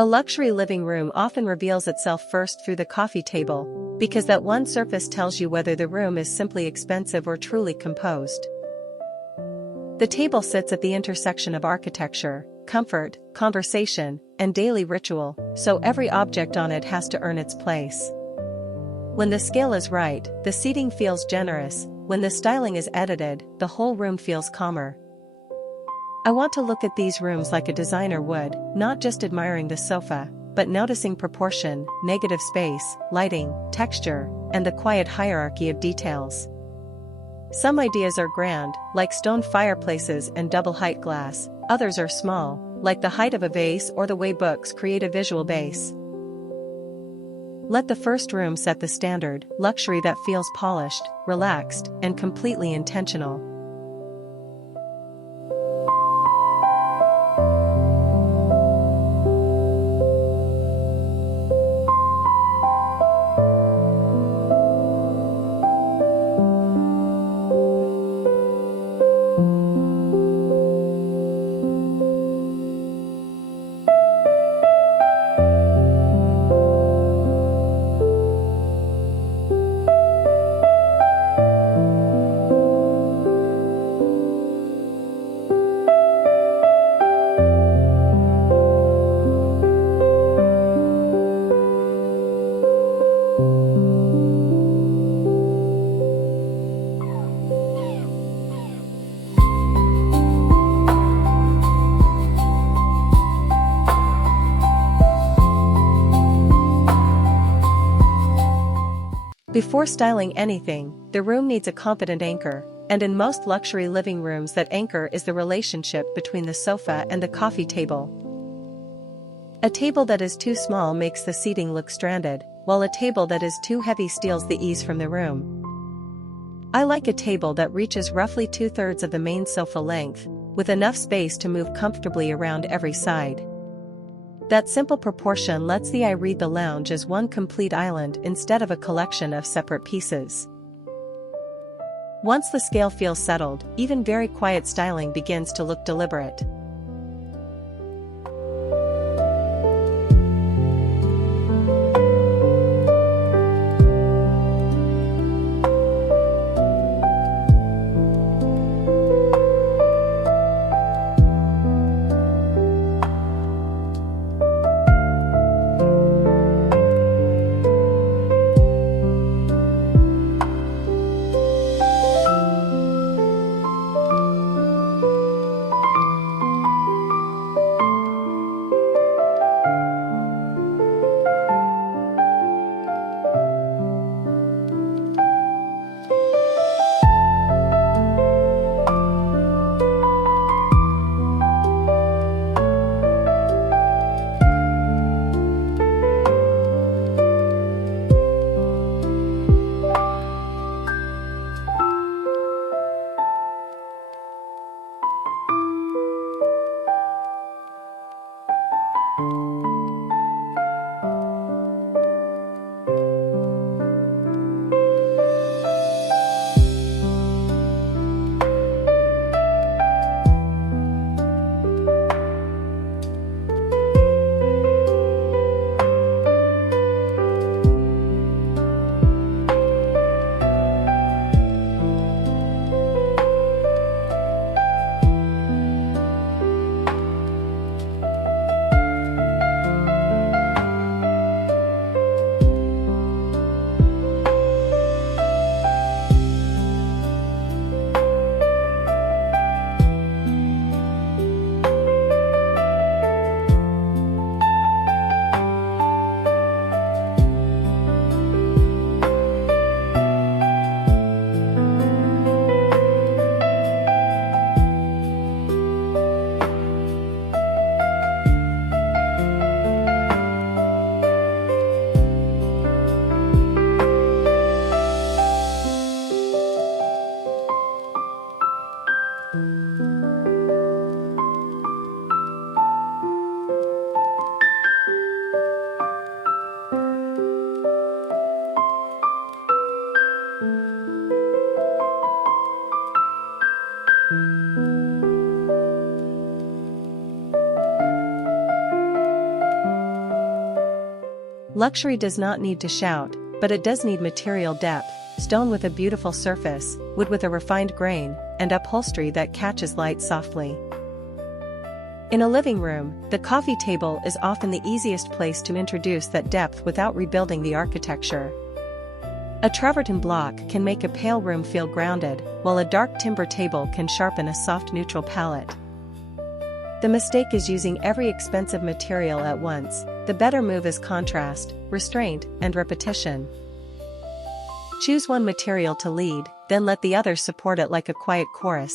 A luxury living room often reveals itself first through the coffee table, because that one surface tells you whether the room is simply expensive or truly composed. The table sits at the intersection of architecture, comfort, conversation, and daily ritual, so every object on it has to earn its place. When the scale is right, the seating feels generous. When the styling is edited, the whole room feels calmer. I want to look at these rooms like a designer would, not just admiring the sofa, but noticing proportion, negative space, lighting, texture, and the quiet hierarchy of details. Some ideas are grand, like stone fireplaces and double-height glass. Others are small, like the height of a vase or the way books create a visual base. Let the first room set the standard, luxury that feels polished, relaxed, and completely intentional. Before styling anything, the room needs a confident anchor, and in most luxury living rooms that anchor is the relationship between the sofa and the coffee table. A table that is too small makes the seating look stranded, while a table that is too heavy steals the ease from the room. I like a table that reaches roughly 2/3 of the main sofa length, with enough space to move comfortably around every side. That simple proportion lets the eye read the lounge as one complete island instead of a collection of separate pieces. Once the scale feels settled, even very quiet styling begins to look deliberate. Luxury does not need to shout, but it does need material depth: stone with a beautiful surface, wood with a refined grain, and upholstery that catches light softly. In a living room, the coffee table is often the easiest place to introduce that depth without rebuilding the architecture. A travertine block can make a pale room feel grounded, while a dark timber table can sharpen a soft neutral palette. The mistake is using every expensive material at once. The better move is contrast, restraint, and repetition. Choose one material to lead, then let the others support it like a quiet chorus.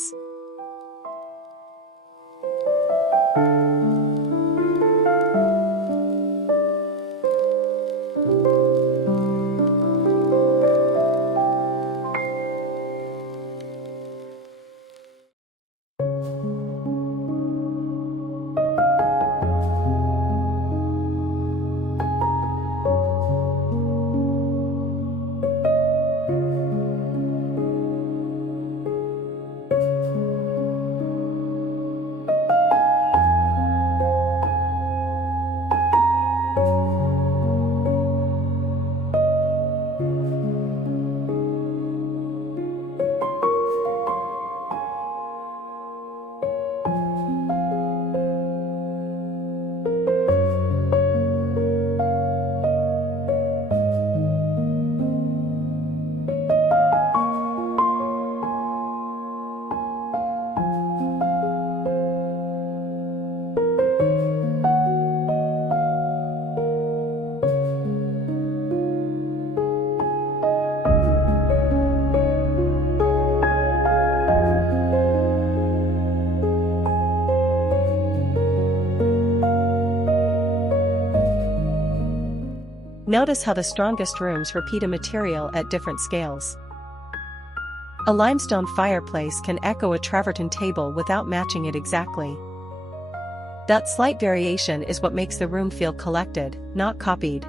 Notice how the strongest rooms repeat a material at different scales. A limestone fireplace can echo a travertine table without matching it exactly. That slight variation is what makes the room feel collected, not copied.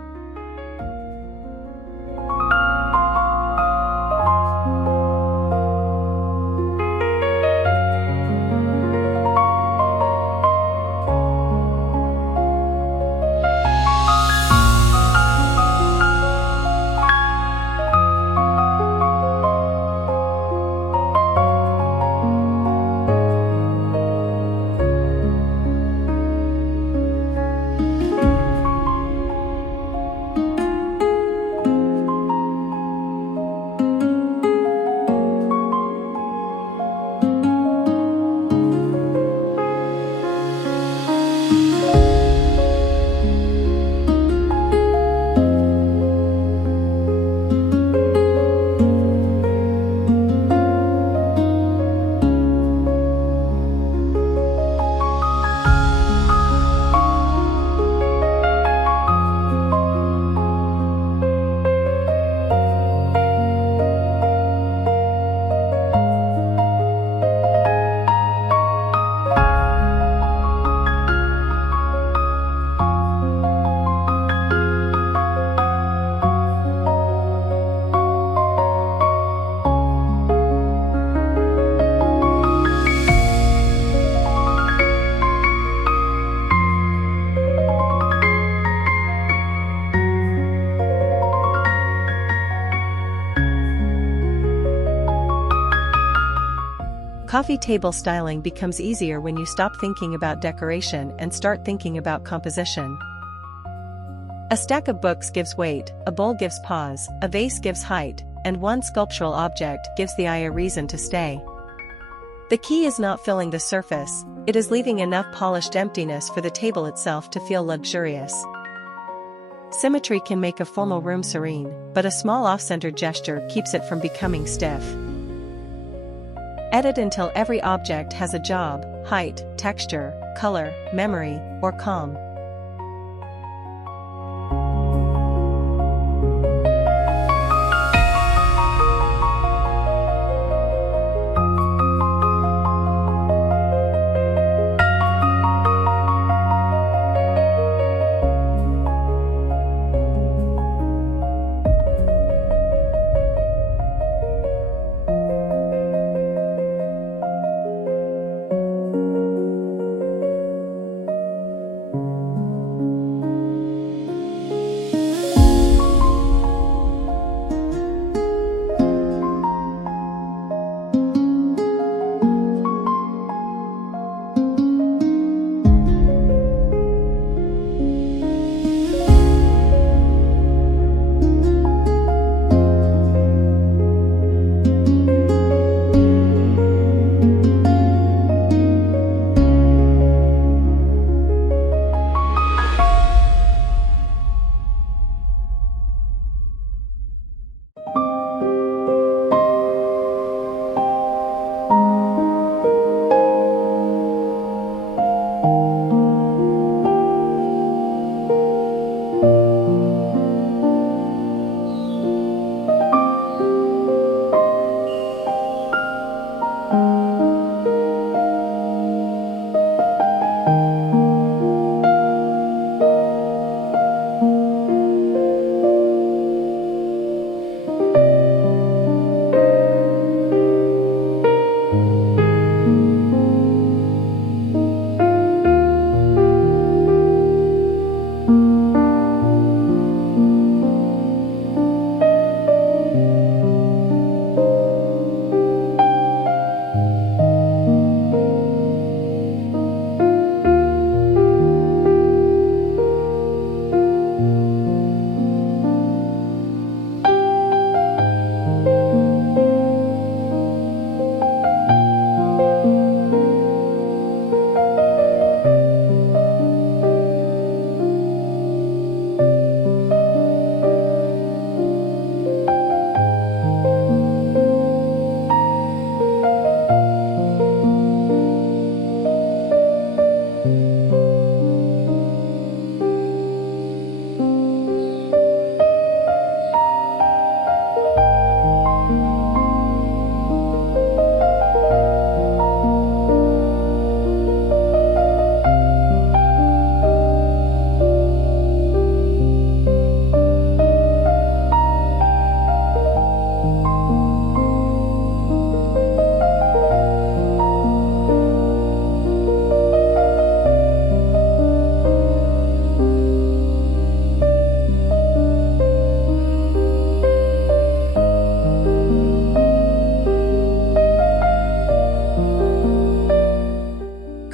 Coffee table styling becomes easier when you stop thinking about decoration and start thinking about composition. A stack of books gives weight, a bowl gives pause, a vase gives height, and one sculptural object gives the eye a reason to stay. The key is not filling the surface, it is leaving enough polished emptiness for the table itself to feel luxurious. Symmetry can make a formal room serene, but a small off-center gesture keeps it from becoming stiff. Edit until every object has a job: height, texture, color, memory, or calm.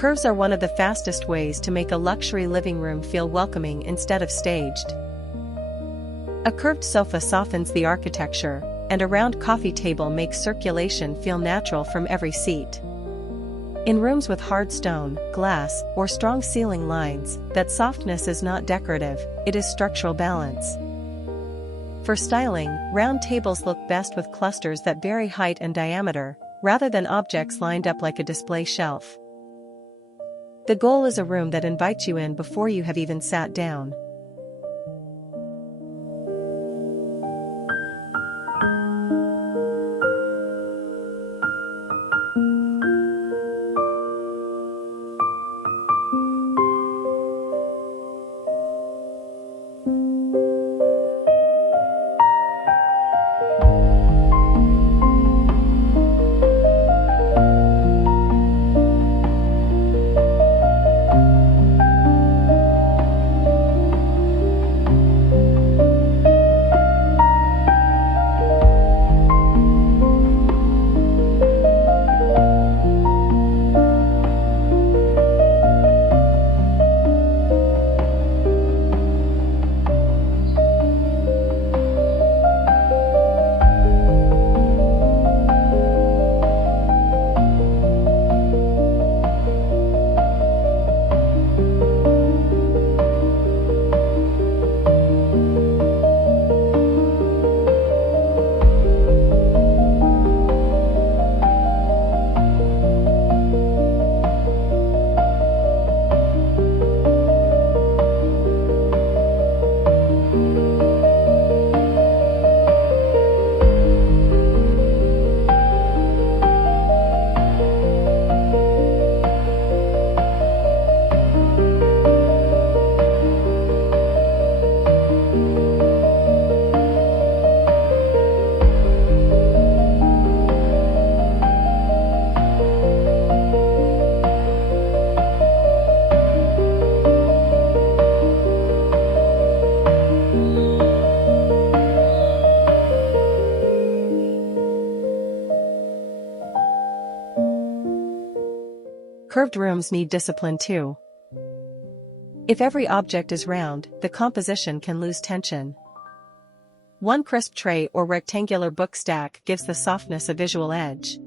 Curves are one of the fastest ways to make a luxury living room feel welcoming instead of staged. A curved sofa softens the architecture, and a round coffee table makes circulation feel natural from every seat. In rooms with hard stone, glass, or strong ceiling lines, that softness is not decorative, it is structural balance. For styling, round tables look best with clusters that vary height and diameter, rather than objects lined up like a display shelf. The goal is a room that invites you in before you have even sat down. Curved rooms need discipline too. If every object is round, the composition can lose tension. One crisp tray or rectangular book stack gives the softness a visual edge.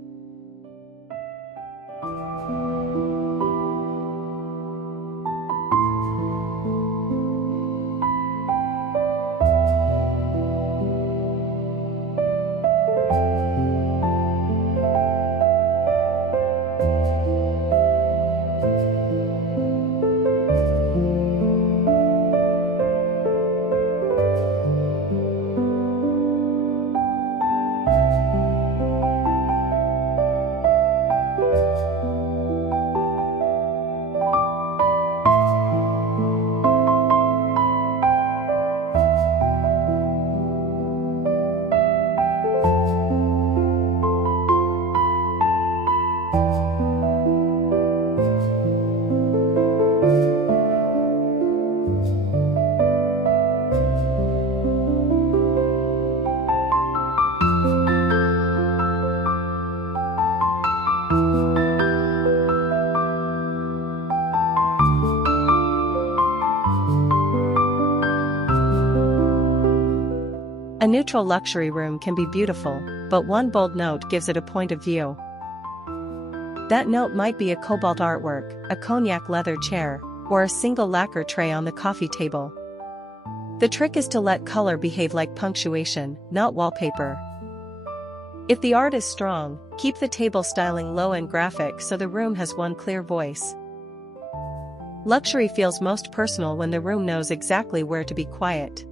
A neutral luxury room can be beautiful, but one bold note gives it a point of view. That note might be a cobalt artwork, a cognac leather chair, or a single lacquer tray on the coffee table. The trick is to let color behave like punctuation, not wallpaper. If the art is strong, keep the table styling low and graphic so the room has one clear voice. Luxury feels most personal when the room knows exactly where to be quiet.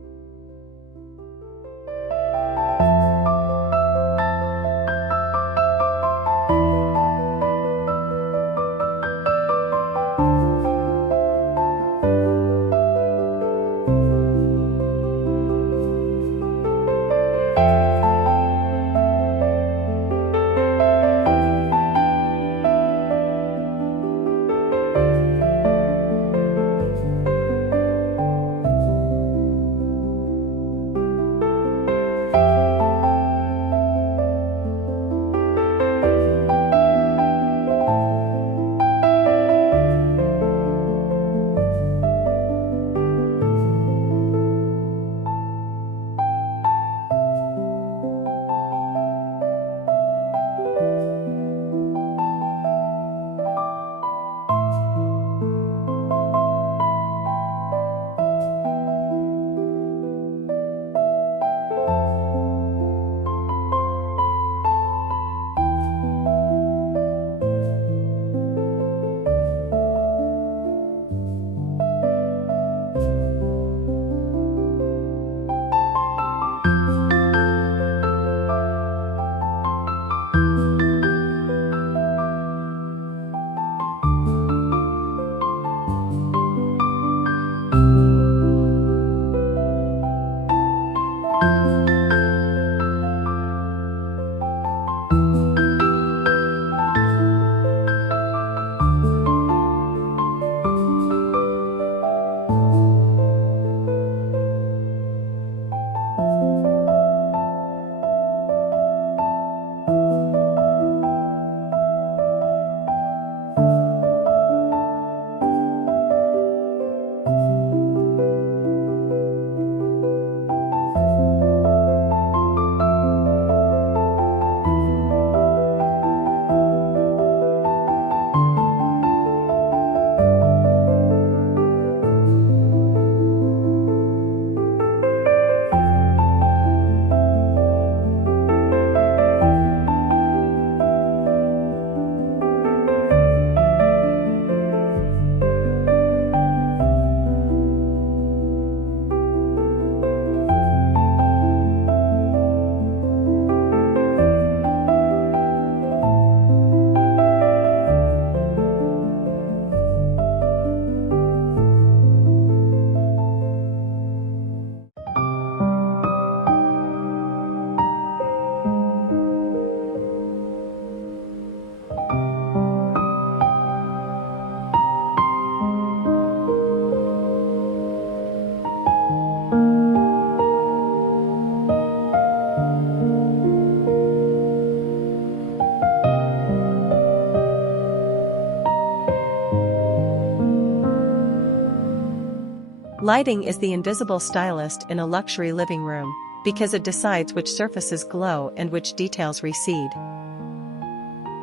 Lighting is the invisible stylist in a luxury living room, because it decides which surfaces glow and which details recede.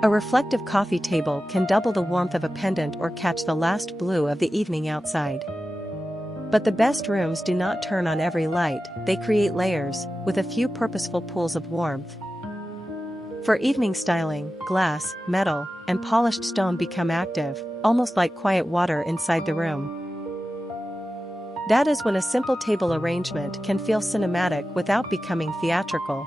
A reflective coffee table can double the warmth of a pendant or catch the last blue of the evening outside. But the best rooms do not turn on every light, they create layers, with a few purposeful pools of warmth. For evening styling, glass, metal, and polished stone become active, almost like quiet water inside the room. That is when a simple table arrangement can feel cinematic without becoming theatrical.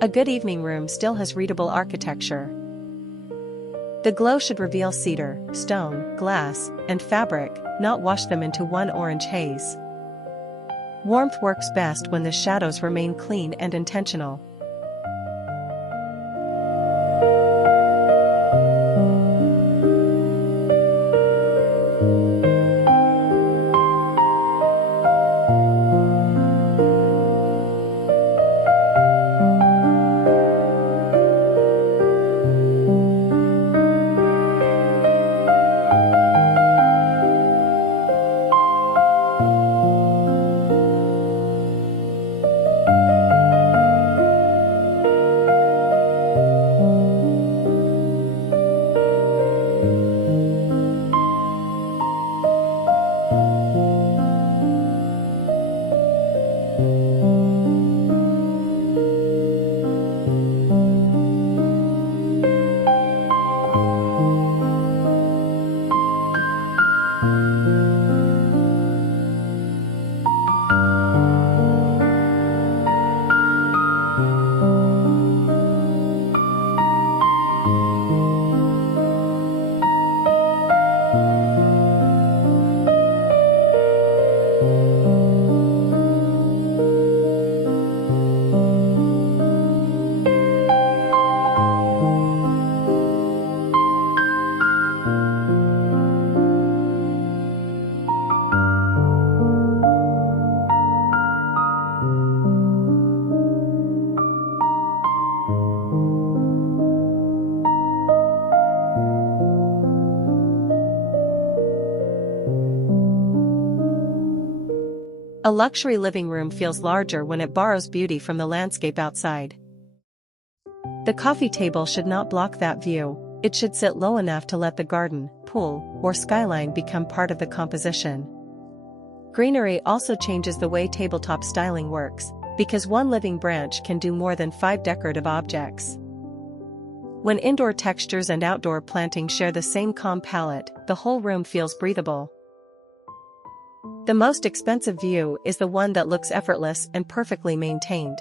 A good evening room still has readable architecture. The glow should reveal cedar, stone, glass, and fabric, not wash them into one orange haze. Warmth works best when the shadows remain clean and intentional. A luxury living room feels larger when it borrows beauty from the landscape outside. The coffee table should not block that view, it should sit low enough to let the garden, pool, or skyline become part of the composition. Greenery also changes the way tabletop styling works, because one living branch can do more than 5 decorative objects. When indoor textures and outdoor planting share the same calm palette, the whole room feels breathable. The most expensive view is the one that looks effortless and perfectly maintained.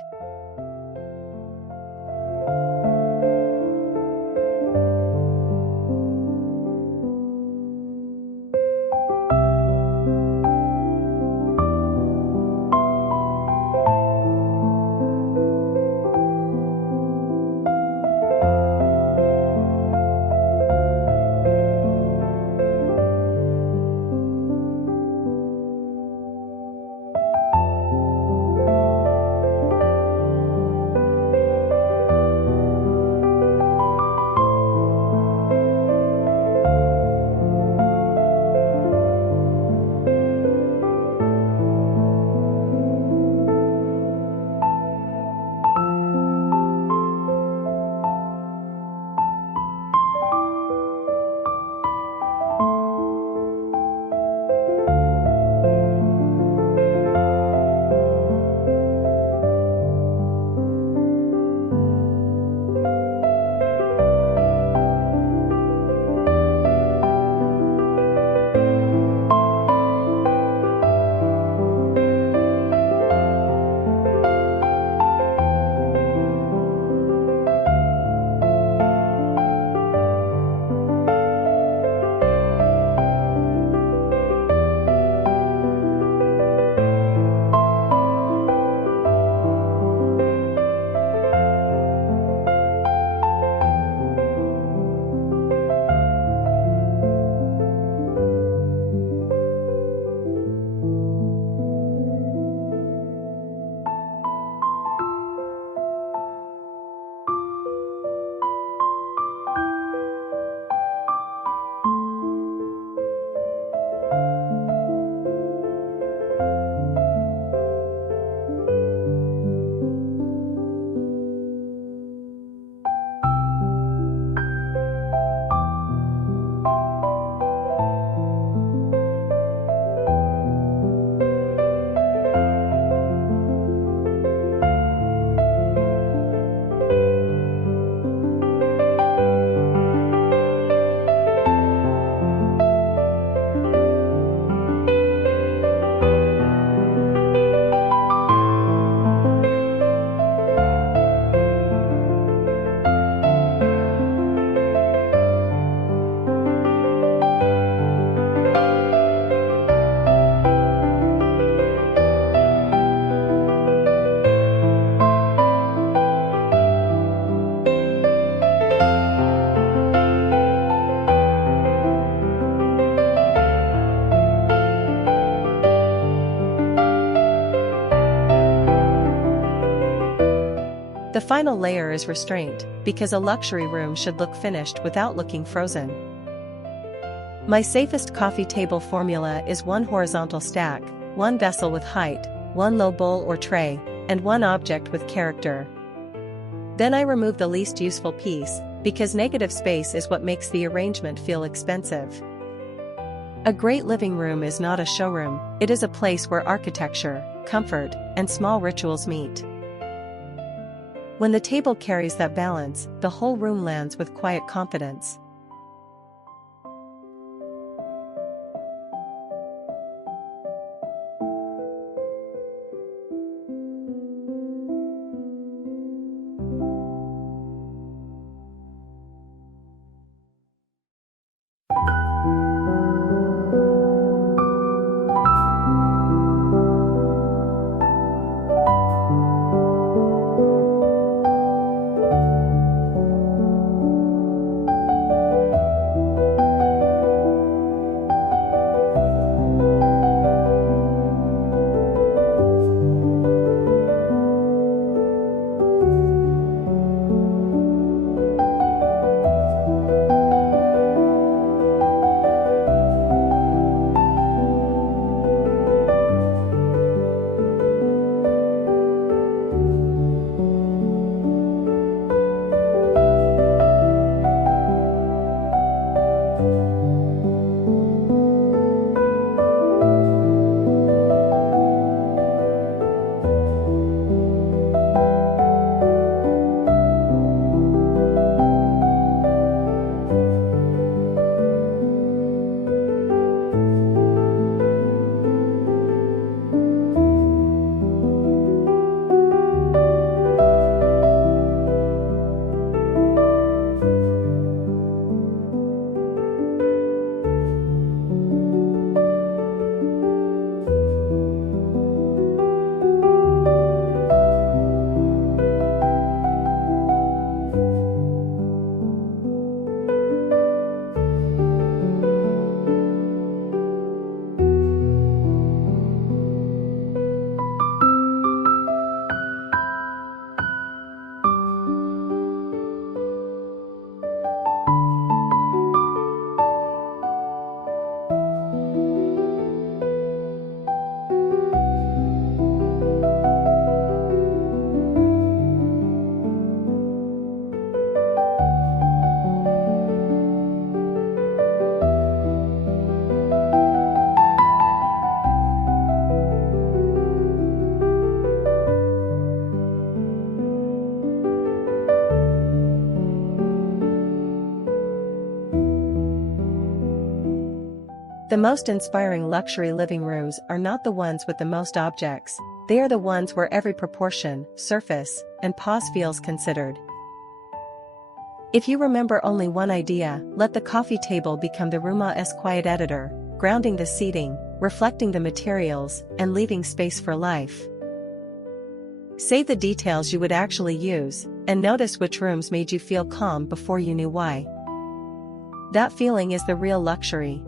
final layer is restraint, because a luxury room should look finished without looking frozen. My safest coffee table formula is one horizontal stack, one vessel with height, one low bowl or tray, and one object with character. Then I remove the least useful piece, because negative space is what makes the arrangement feel expensive. A great living room is not a showroom, it is a place where architecture, comfort, and small rituals meet. When the table carries that balance, the whole room lands with quiet confidence. The most inspiring luxury living rooms are not the ones with the most objects, they are the ones where every proportion, surface, and pause feels considered. If you remember only one idea, let the coffee table become the room's quiet editor, grounding the seating, reflecting the materials, and leaving space for life. Save the details you would actually use, and notice which rooms made you feel calm before you knew why. That feeling is the real luxury.